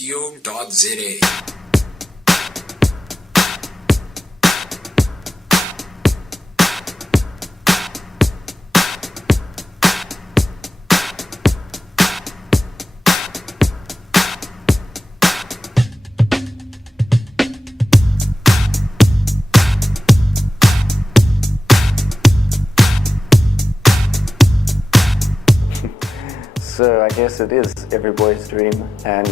radio.za. So I guess it is every boy's dream, and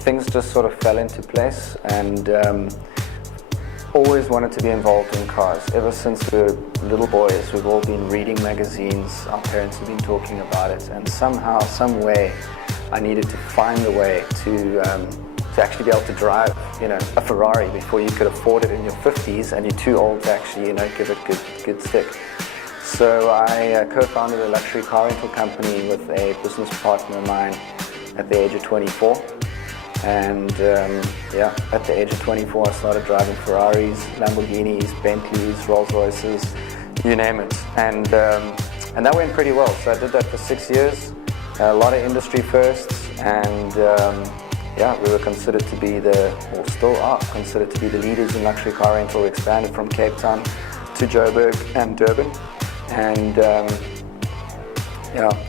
things just sort of fell into place, and always wanted to be involved in cars. Ever since we were little boys, we've all been reading magazines, our parents have been talking about it, and somehow, some way, I needed to find a way to actually be able to drive, a Ferrari before you could afford it in your 50s, and you're too old to actually, give it good stick. So I co-founded a luxury car rental company with a business partner of mine at the age of 24. And at the age of 24, I started driving Ferraris, Lamborghinis, Bentleys, Rolls Royces, you name it. And that went pretty well. So I did that for 6 years, a lot of industry firsts, and we were considered to be still are considered to be the leaders in luxury car rental. We expanded from Cape Town to Joburg and Durban. And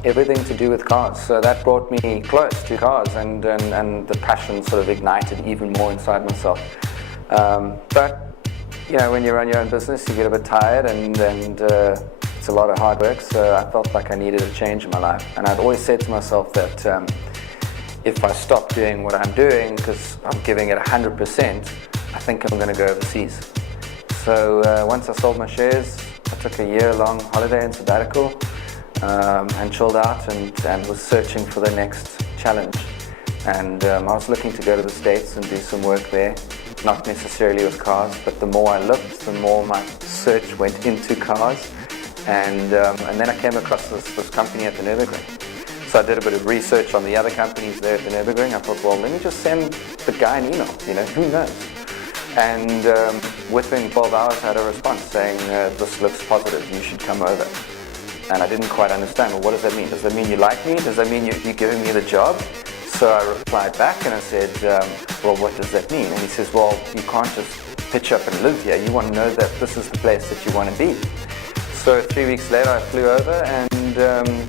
everything to do with cars. So that brought me close to cars, and the passion sort of ignited even more inside myself. But when you run your own business, you get a bit tired, and it's a lot of hard work. So I felt like I needed a change in my life, and I'd always said to myself that if I stop doing what I'm doing, because I'm giving it 100%, I think I'm going to go overseas. So once I sold my shares, I took a year-long holiday and sabbatical and chilled out and was searching for the next challenge. And I was looking to go to the States and do some work there, not necessarily with cars, but the more I looked, the more my search went into cars. And then I came across this company at the Nürburgring. So I did a bit of research on the other companies there at the Nürburgring. I thought, well, let me just send the guy an email, who knows? And within 12 hours I had a response saying, this looks positive, you should come over. And I didn't quite understand, well, what does that mean? Does that mean you like me? Does that mean you're giving me the job? So I replied back and I said, well, what does that mean? And he says, well, you can't just pitch up and live here. You want to know that this is the place that you want to be. So 3 weeks later I flew over and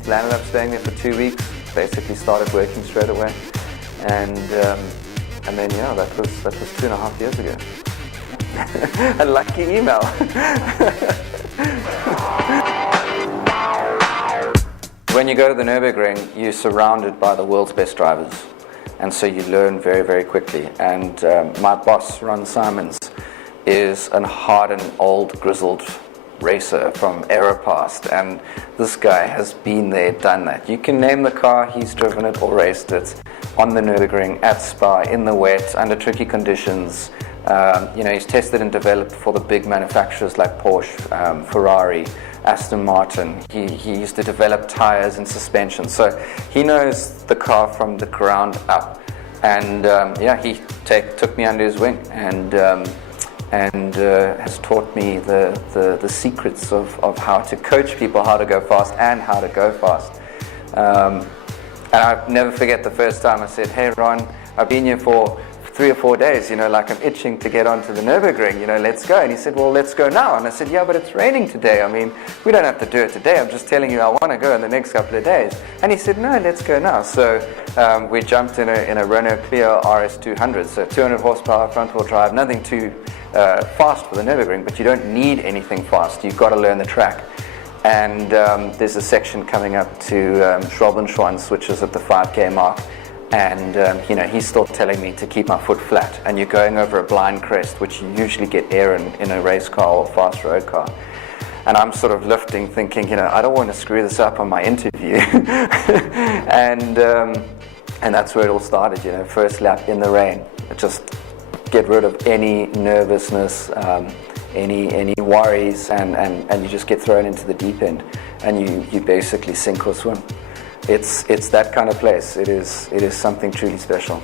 landed up staying there for 2 weeks, basically started working straight away. And then, that was 2.5 years ago. A lucky email. When you go to the Nürburgring, you're surrounded by the world's best drivers. And so you learn very, very quickly. And my boss, Ron Simons, is a hardened, old, grizzled racer from era past, and this guy has been there, done that. You can name the car, he's driven it or raced it on the Nürburgring, at Spa, in the wet, under tricky conditions. He's tested and developed for the big manufacturers like Porsche, Ferrari, Aston Martin. He used to develop tires and suspension, so he knows the car from the ground up. And he took me under his wing and has taught me the secrets of how to coach people, how to go fast and how to go fast. And I'll never forget the first time I said, hey Ron, I've been here for 3 or 4 days, like I'm itching to get onto the Nürburgring, let's go. And he said, well, let's go now. And I said, yeah, but it's raining today. I mean, we don't have to do it today. I'm just telling you I want to go in the next couple of days. And he said, no, let's go now. So we jumped in a Renault Clio RS 200, so 200 horsepower, front wheel drive, nothing too fast for the Nürburgring, but you don't need anything fast. You've got to learn the track. And there's a section coming up to Schwalbenschwanz, which is at the 5K mark. And he's still telling me to keep my foot flat. And you're going over a blind crest, which you usually get air in a race car or fast road car. And I'm sort of lifting, thinking, I don't want to screw this up on my interview. and that's where it all started. First lap in the rain. Just get rid of any nervousness, any worries, and you just get thrown into the deep end, and you basically sink or swim. It's that kind of place. It is something truly special.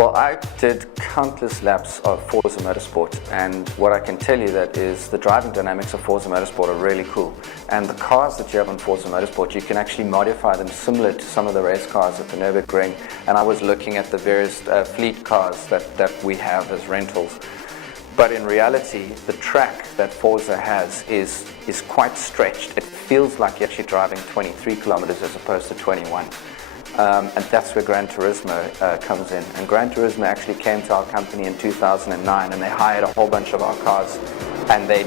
Well, I did countless laps of Forza Motorsport, and what I can tell you that is the driving dynamics of Forza Motorsport are really cool. And the cars that you have on Forza Motorsport, you can actually modify them similar to some of the race cars at the Nürburgring. And I was looking at the various fleet cars that we have as rentals. But in reality, the track that Forza has is quite stretched. It feels like you're actually driving 23 kilometers as opposed to 21. And that's where Gran Turismo comes in. And Gran Turismo actually came to our company in 2009, and they hired a whole bunch of our cars, and they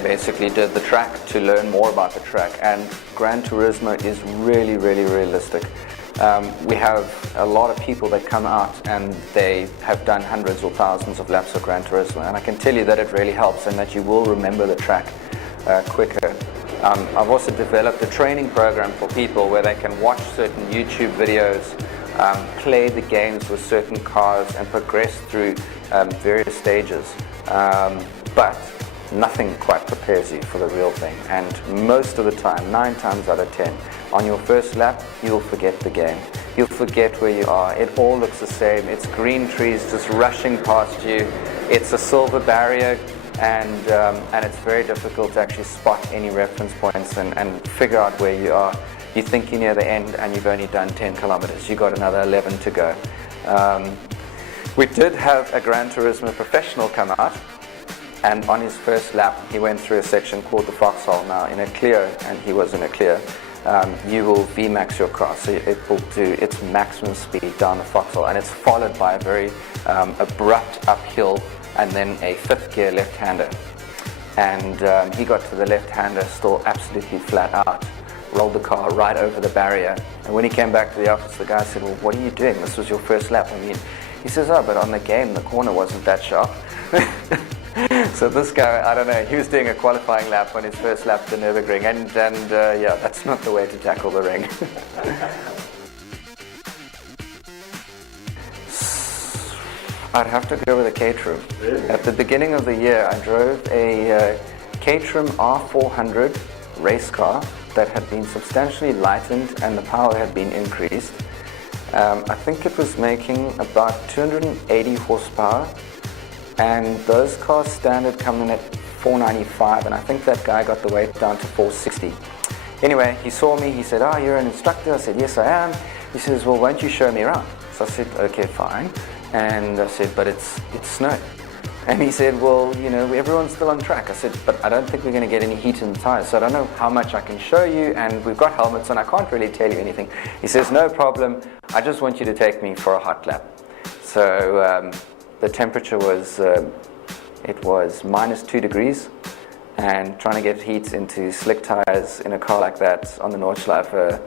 basically did the track to learn more about the track. And Gran Turismo is really, really realistic. We have a lot of people that come out and they have done hundreds or thousands of laps of Gran Turismo, and I can tell you that it really helps and that you will remember the track quicker. I've also developed a training program for people where they can watch certain YouTube videos, play the games with certain cars and progress through various stages. But nothing quite prepares you for the real thing. And most of the time, 9 times out of 10, on your first lap, you'll forget the game. You'll forget where you are. It all looks the same. It's green trees just rushing past you. It's a silver barrier. And it's very difficult to actually spot any reference points and figure out where you are. You think you're near the end and you've only done 10 kilometers. You've got another 11 to go. We did have a Gran Turismo professional come out, and on his first lap he went through a section called the Foxhole. Now in a clear, and he was in a clear, you will VMAX your car, so it will do its maximum speed down the Foxhole, and it's followed by a very abrupt uphill and then a 5th gear left-hander. And he got to the left-hander still absolutely flat out, rolled the car right over the barrier. And when he came back to the office, the guy said, well, what are you doing? This was your first lap. I mean, he says, oh, but on the game, the corner wasn't that sharp. So this guy, I don't know, he was doing a qualifying lap on his first lap to Nürburgring, and yeah, that's not the way to tackle the ring. I'd have to go with a Caterham. Really? At the beginning of the year, I drove a Caterham R400 race car that had been substantially lightened and the power had been increased. I think it was making about 280 horsepower, and those cars standard come in at 495, and I think that guy got the weight down to 460. Anyway, he saw me, he said, oh, you're an instructor? I said, yes, I am. He says, well, won't you show me around? So I said, okay, fine. And I said, but it's snow. And he said, well, you know, everyone's still on track. I said, but I don't think we're going to get any heat in the tires, so I don't know how much I can show you, and we've got helmets and I can't really tell you anything. He says, no problem, I just want you to take me for a hot lap. So the temperature was, it was -2 degrees, and trying to get heat into slick tires in a car like that on the Nordschleife,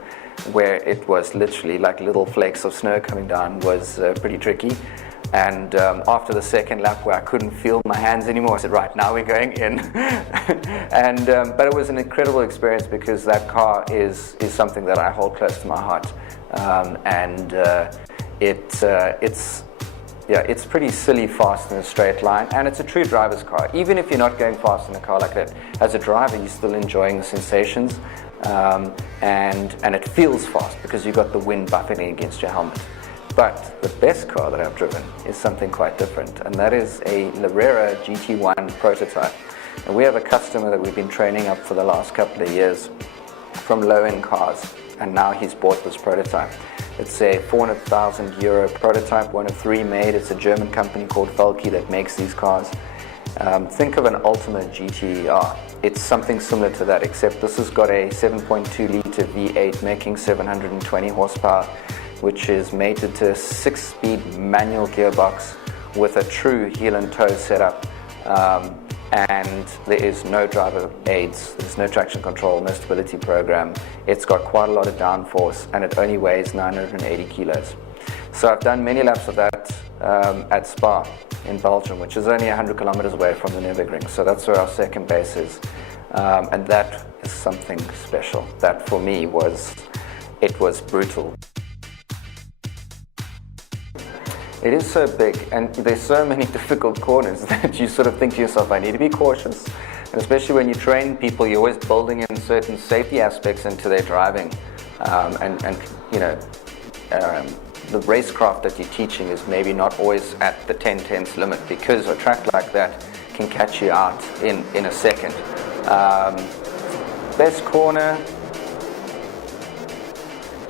where it was literally like little flakes of snow coming down, was pretty tricky. And after the second lap, where I couldn't feel my hands anymore, I said, right, now we're going in. And but it was an incredible experience, because that car is something that I hold close to my heart. It's pretty silly fast in a straight line, and it's a true driver's car. Even if you're not going fast in a car like that, as a driver, you're still enjoying the sensations. And it feels fast because you've got the wind buffeting against your helmet. But the best car that I've driven is something quite different, and that is a Carrera GT1 prototype. And we have a customer that we've been training up for the last couple of years from low-end cars, and now he's bought this prototype. It's a 400,000 euro prototype, one of 3 made. It's a German company called Velki that makes these cars. Think of an Ultima GTR. It's something similar to that, except this has got a 7.2 litre V8 making 720 horsepower, which is mated to a 6-speed manual gearbox with a true heel and toe setup. And there is no driver aids, there's no traction control, no stability program. It's got quite a lot of downforce, and it only weighs 980 kilos. So I've done many laps of that at Spa in Belgium, which is only 100 kilometers away from the Nürburgring. So that's where our second base is. And that is something special. That for me was brutal. It is so big, and there's so many difficult corners that you sort of think to yourself, I need to be cautious. And especially when you're training people, you're always building in certain safety aspects into their driving, and you know, the racecraft that you're teaching is maybe not always at the 10/10 limit, because a track like that can catch you out in a second. Best corner,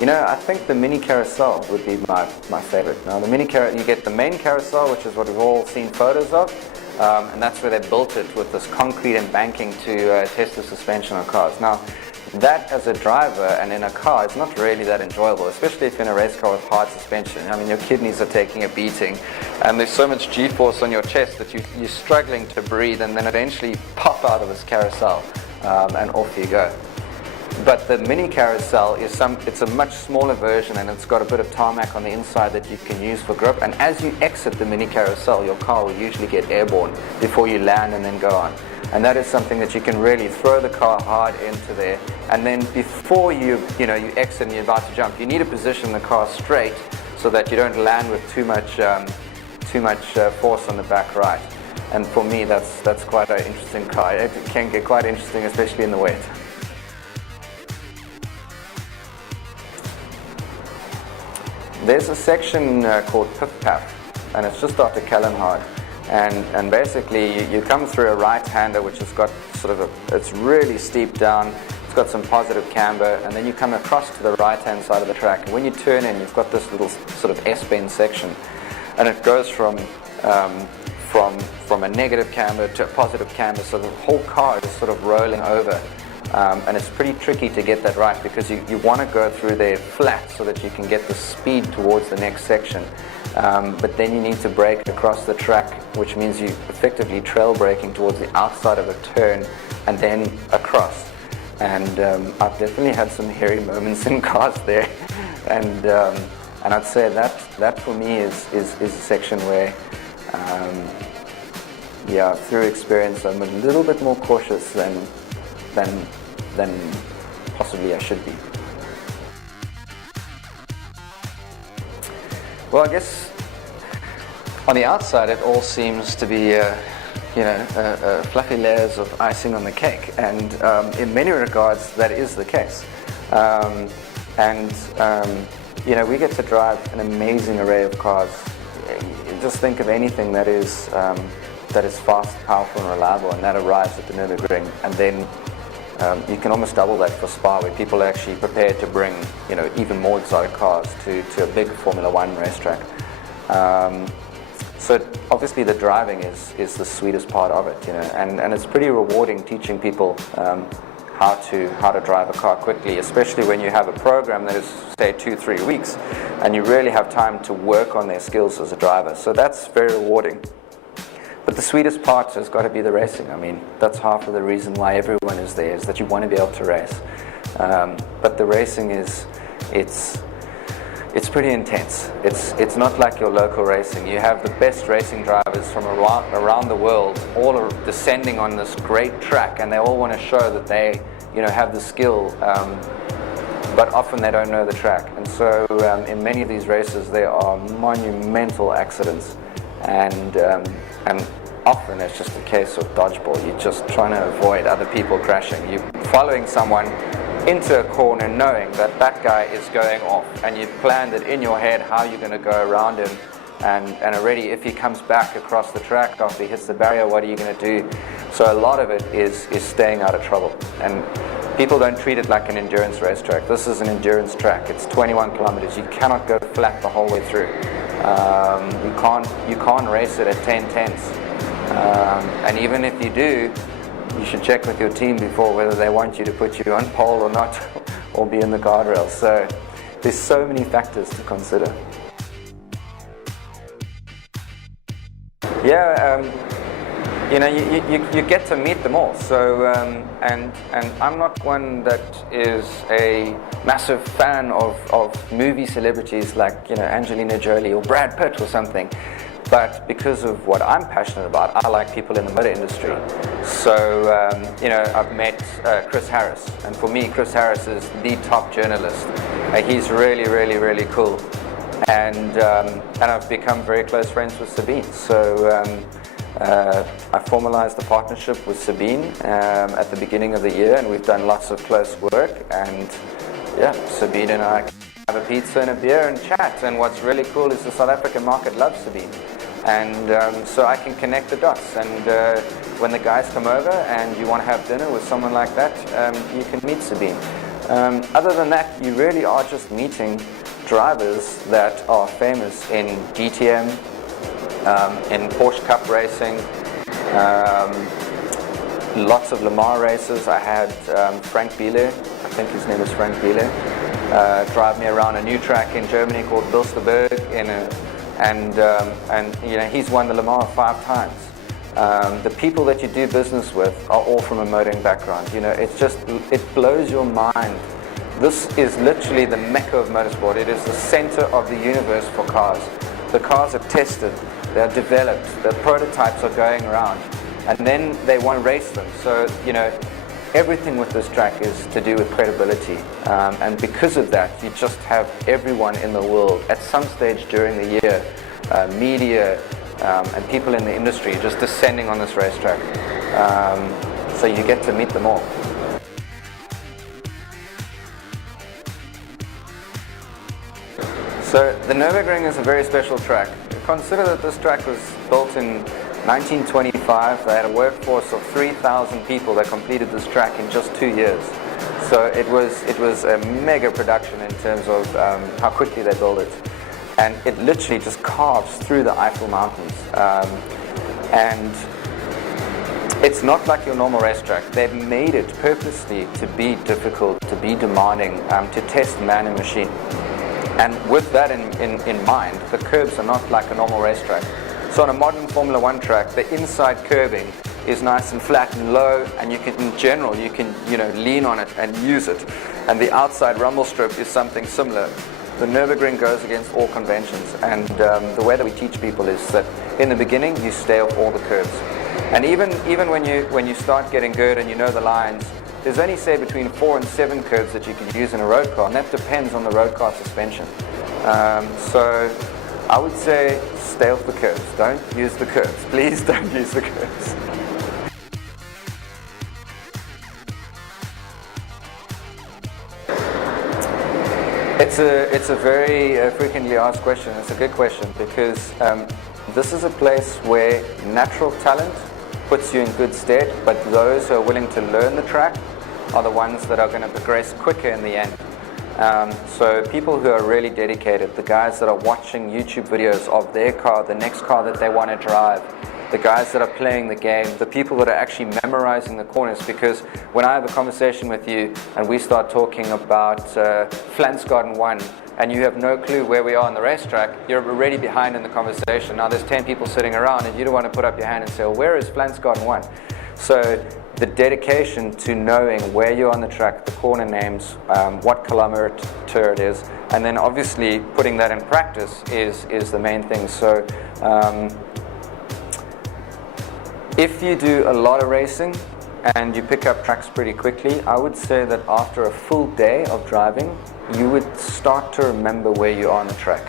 I think the mini carousel would be my favorite. Now the you get the main carousel, which is what we've all seen photos of, and that's where they built it with this concrete and banking to test the suspension on cars. Now that, as a driver and in a car, is not really that enjoyable, especially if you're in a race car with hard suspension. I mean, your kidneys are taking a beating, and there's so much G-force on your chest that you're struggling to breathe, and then eventually pop out of this carousel, and off you go. But the mini carousel it's a much smaller version, and it's got a bit of tarmac on the inside that you can use for grip. And as you exit the mini carousel, your car will usually get airborne before you land and then go on. And that is something that you can really throw the car hard into there. And then before you exit and you're about to jump, you need to position the car straight so that you don't land with too much force on the back right. And for me, that's quite an interesting car. It can get quite interesting, especially in the wet. There's a section called Pif Paf, and it's just after Kellenhard. And basically you come through a right-hander which has got it's really steep down, it's got some positive camber, and then you come across to the right-hand side of the track. And when you turn in, you've got this little sort of S-bend section, and it goes from a negative camber to a positive camber, so the whole car is sort of rolling over. And it's pretty tricky to get that right, because you want to go through there flat so that you can get the speed towards the next section. But then you need to brake across the track, which means you effectively trail braking towards the outside of a turn and then across. And I've definitely had some hairy moments in cars there. And I'd say that for me is a section where, through experience, I'm a little bit more cautious than possibly I should be. Well, I guess on the outside it all seems to be fluffy layers of icing on the cake, and in many regards that is the case. We get to drive an amazing array of cars. Just think of anything that is fast, powerful and reliable, and that arrives at the Nürburgring, and then you can almost double that for Spa, where people are actually prepared to bring even more exotic cars to a big Formula One racetrack. So obviously the driving is the sweetest part of it, and it's pretty rewarding teaching people how to drive a car quickly, especially when you have a program that is, say, 2-3 weeks, and you really have time to work on their skills as a driver. So that's very rewarding. But the sweetest part has got to be the racing. I mean, that's half of the reason why everyone is there, is that you want to be able to race. But the racing it's pretty intense. It's not like your local racing. You have the best racing drivers from around the world, all are descending on this great track, and they all want to show that they have the skill, but often they don't know the track. And so in many of these races there are monumental accidents, and often it's just a case of dodgeball. You're just trying to avoid other people crashing. You're following someone into a corner knowing that guy is going off, and you've planned it in your head how you're going to go around him, and already if he comes back across the track after he hits the barrier, what are you going to do? So a lot of it is staying out of trouble, and people don't treat it like an endurance racetrack. This is an endurance track. It's 21 kilometers. You cannot go flat the whole way through. You can't race it at 10/10ths. And even if you do, you should check with your team before whether they want you to put you on pole or not, or be in the guardrail. So there's so many factors to consider. You get to meet them all. So and I'm not one that is a massive fan of movie celebrities like Angelina Jolie or Brad Pitt or something. But because of what I'm passionate about, I like people in the motor industry. So, I've met Chris Harris, and for me, Chris Harris is the top journalist. He's really, really, really cool, and I've become very close friends with Sabine. So, I formalized a partnership with Sabine at the beginning of the year, and we've done lots of close work. And Sabine and I have a pizza and a beer and chat. And what's really cool is the South African market loves Sabine. And so I can connect the dots. And when the guys come over and you want to have dinner with someone like that, you can meet Sabine. Other than that, you really are just meeting drivers that are famous in DTM, in Porsche Cup racing, lots of Le Mans races. I had Frank Biele, I think his name is Frank Biele, drive me around a new track in Germany called Bilsterberg, and you know, he's won the Le Mans 5 times. The people that you do business with are all from a motoring background. You know, it blows your mind. This is literally the mecca of motorsport. It is the center of the universe for cars. The cars are tested, they're developed, the prototypes are going around, and then they want to race them. So, you know, everything with this track is to do with credibility. And because of that, you just have everyone in the world at some stage during the year, media, and people in the industry just descending on this racetrack. So you get to meet them all. So the Nürburgring is a very special track. Consider that this track was built in 1925. They had a workforce of 3,000 people that completed this track in just 2 years. So it was a mega production in terms of how quickly they built it. And it literally just carves through the Eiffel Mountains. And it's not like your normal racetrack. They've made it purposely to be difficult, to be demanding, to test man and machine. And with that in mind, the curbs are not like a normal racetrack. So on a modern Formula One track, the inside curbing is nice and flat and low, and you can, in general, you can, you know, lean on it and use it. And the outside rumble strip is something similar. The Nürburgring goes against all conventions, and the way that we teach people is that in the beginning you stay off all the curbs, and even when you start getting good and you know the lines, there's only say between 4 and 7 curbs that you can use in a road car, and that depends on the road car suspension. So I would say stay off the curbs. Don't use the curbs. Please don't use the curbs. It's a very frequently asked question. It's a good question because this is a place where natural talent puts you in good stead, but those who are willing to learn the track are the ones that are going to progress quicker in the end. So people who are really dedicated, the guys that are watching YouTube videos of their car, the next car that they want to drive, the guys that are playing the game, the people that are actually memorizing the corners, because when I have a conversation with you and we start talking about Flansgarden 1 and you have no clue where we are on the racetrack, you're already behind in the conversation. Now there's 10 people sitting around and you don't want to put up your hand and say, well, where is Flansgarden 1? So the dedication to knowing where you're on the track, the corner names, what kilometer it is, and then obviously putting that in practice is the main thing. So if you do a lot of racing and you pick up tracks pretty quickly, I would say that after a full day of driving, you would start to remember where you are on the track.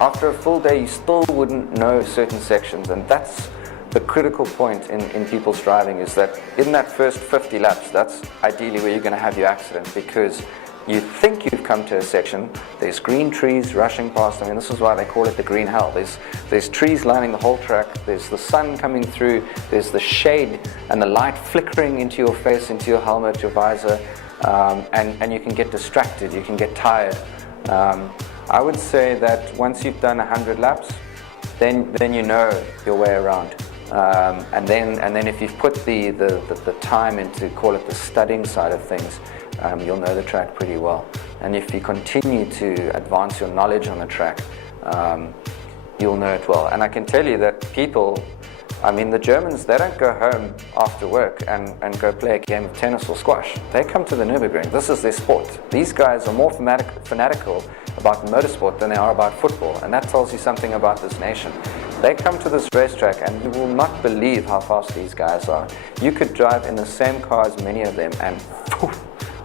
After a full day, you still wouldn't know certain sections, and that's the critical point in people's driving, is that in that first 50 laps, that's ideally where you're going to have your accident, because you think you've come to a section, there's green trees rushing past. I mean, this is why they call it the green hell. There's trees lining the whole track, there's the sun coming through, there's the shade and the light flickering into your face, into your helmet, your visor, and you can get distracted, you can get tired. I would say that once you've done 100 laps, then you know your way around. And then if you've put the time into, call it the studying side of things, you'll know the track pretty well. And if you continue to advance your knowledge on the track, you'll know it well. And I can tell you that people, I mean, the Germans, they don't go home after work and go play a game of tennis or squash. They come to the Nürburgring. This is their sport. These guys are more fanatical about motorsport than they are about football, and that tells you something about this nation. They come to this racetrack and you will not believe how fast these guys are. You could drive in the same car as many of them and poof,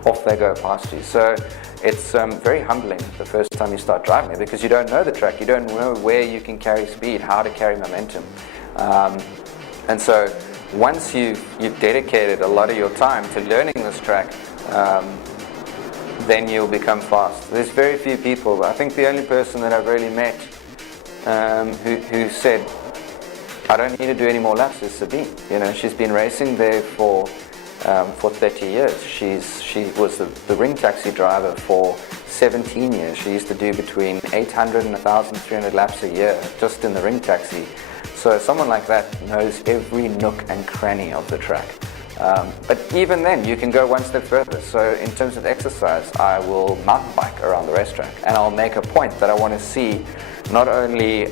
off they go past you. So it's very humbling the first time you start driving it, because you don't know the track, you don't know where you can carry speed, how to carry momentum. And so once you've dedicated a lot of your time to learning this track, then you'll become fast. There's very few people. I think the only person that I've really met who said, I don't need to do any more laps is Sabine. You know, she's been racing there for 30 years. She was the ring taxi driver for 17 years. She used to do between 800 and 1,300 laps a year just in the ring taxi. So someone like that knows every nook and cranny of the track. But even then, you can go one step further. So in terms of exercise, I will mountain bike around the racetrack, and I'll make a point that I want to see not only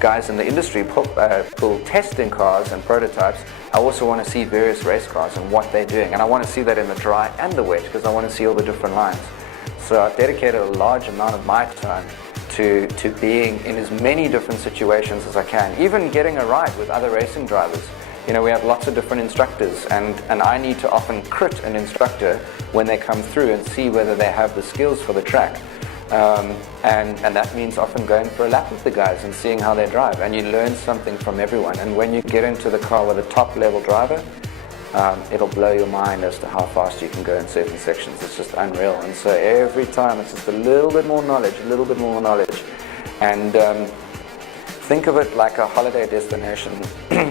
guys in the industry pull testing cars and prototypes. I also want to see various race cars and what they're doing, and I want to see that in the dry and the wet, because I want to see all the different lines. So I've dedicated a large amount of my time to being in as many different situations as I can, even getting a ride with other racing drivers. You know, we have lots of different instructors, and I need to often crit an instructor when they come through and see whether they have the skills for the track. And that means often going for a lap with the guys and seeing how they drive, and you learn something from everyone. And when you get into the car with a top level driver, it'll blow your mind as to how fast you can go in certain sections. It's just unreal. And so every time it's just a little bit more knowledge, and think of it like a holiday destination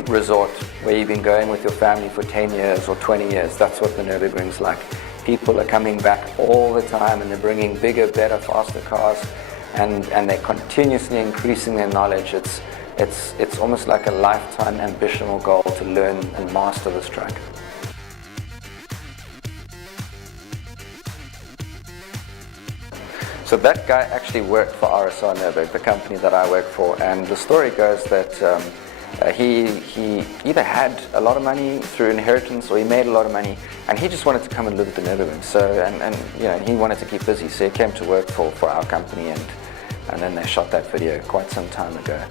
resort where you've been going with your family for 10 years or 20 years. That's what the Nürburgring's like. People are coming back all the time, and they're bringing bigger, better, faster cars, and they're continuously increasing their knowledge. It's almost like a lifetime ambition or goal to learn and master this track. So that guy actually worked for RSR Nurburg, the company that I work for, and the story goes that he either had a lot of money through inheritance or he made a lot of money, and he just wanted to come and live at the Nürburgring. So and you know, he wanted to keep busy, so he came to work for our company, and then they shot that video quite some time ago,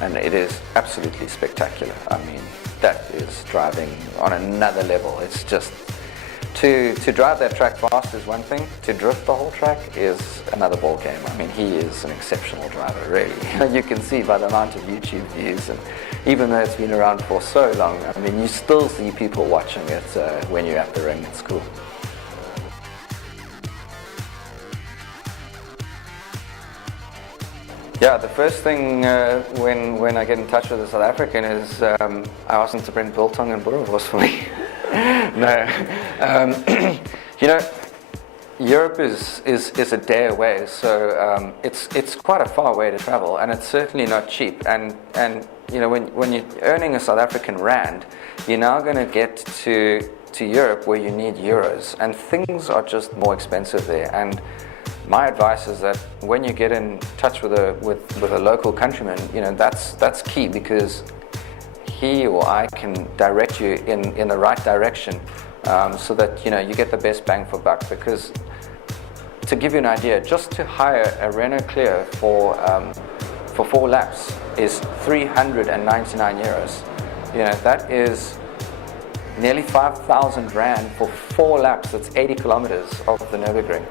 and it is absolutely spectacular. I mean, that is driving on another level. It's just to drive that track fast is one thing. To drift the whole track is another ball game. I mean, he is an exceptional driver, really. You can see by the amount of YouTube views, and even though it's been around for so long, I mean, you still see people watching it when you're at the ring. It's cool. Yeah, the first thing when I get in touch with a South African is I ask them to bring biltong and boerewors for me. No, you know, Europe is a day away, so it's quite a far way to travel, and it's certainly not cheap. And you know, when you're earning a South African rand, you're now going to get to Europe where you need euros, and things are just more expensive there. And my advice is that when you get in touch with a local countryman, you know, that's key, because he or I can direct you in the right direction, so that, you know, you get the best bang for buck. Because to give you an idea, just to hire a Renault Clio for 4 laps is 399 euros. You know, that is nearly 5,000 rand for 4 laps. That's 80 kilometers of the Nürburgring.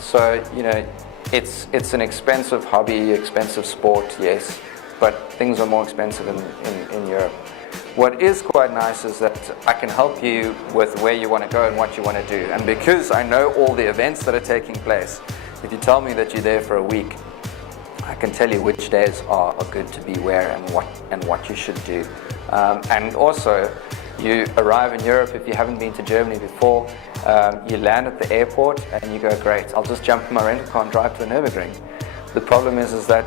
So, you know, it's an expensive hobby, expensive sport, yes, but things are more expensive in Europe. What is quite nice is that I can help you with where you want to go and what you want to do. And because I know all the events that are taking place, if you tell me that you're there for a week, I can tell you which days are good to be where and what you should do. And also, you arrive in Europe, if you haven't been to Germany before, you land at the airport and you go, great, I'll just jump in my rental car and drive to the Nürburgring. The problem is that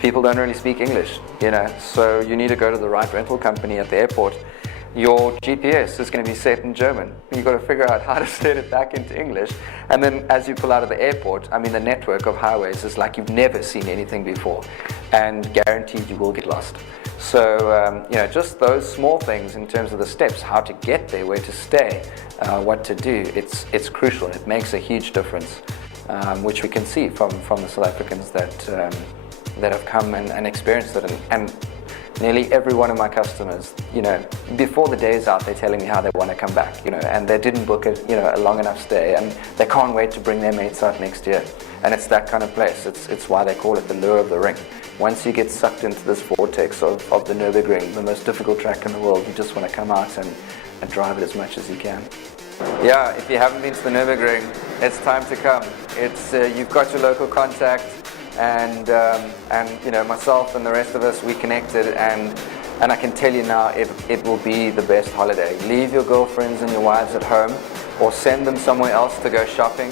people don't really speak English, you know, so you need to go to the right rental company at the airport. Your GPS is going to be set in German. You've got to figure out how to set it back into English. And then as you pull out of the airport, I mean, the network of highways is like you've never seen anything before, and guaranteed you will get lost. So, you know, just those small things in terms of the steps, how to get there, where to stay, what to do, it's crucial. It makes a huge difference, which we can see from the South Africans that have come and experienced it. And nearly every one of my customers, you know, before the day is out, they're telling me how they want to come back, you know, and they didn't book it, you know, a long enough stay, and they can't wait to bring their mates out next year. And it's that kind of place. It's why they call it the lure of the ring. Once you get sucked into this vortex of the Nürburgring, the most difficult track in the world, you just want to come out and drive it as much as you can. Yeah, if you haven't been to the Nürburgring, it's time to come. It's you've got your local contact, and you know, myself and the rest of us, we connected, and I can tell you now, it will be the best holiday. Leave your girlfriends and your wives at home, or send them somewhere else to go shopping.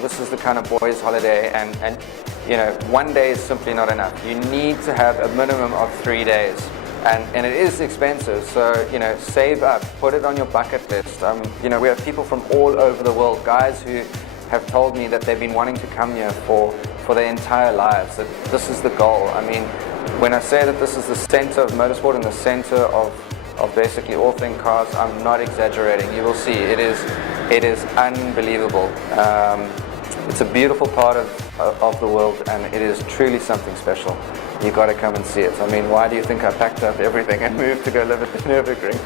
This is the kind of boys' holiday, and you know, one day is simply not enough. You need to have a minimum of 3 days. And it is expensive, so you know, save up, put it on your bucket list. You know, we have people from all over the world, guys who have told me that they've been wanting to come here for their entire lives, that this is the goal. I mean, when I say that this is the center of motorsport and the center of basically all things cars, I'm not exaggerating. You will see, it is unbelievable. It's a beautiful part of the world, and it is truly something special. You got to come and see it. I mean, why do you think I packed up everything and moved to go live at the Nürburgring?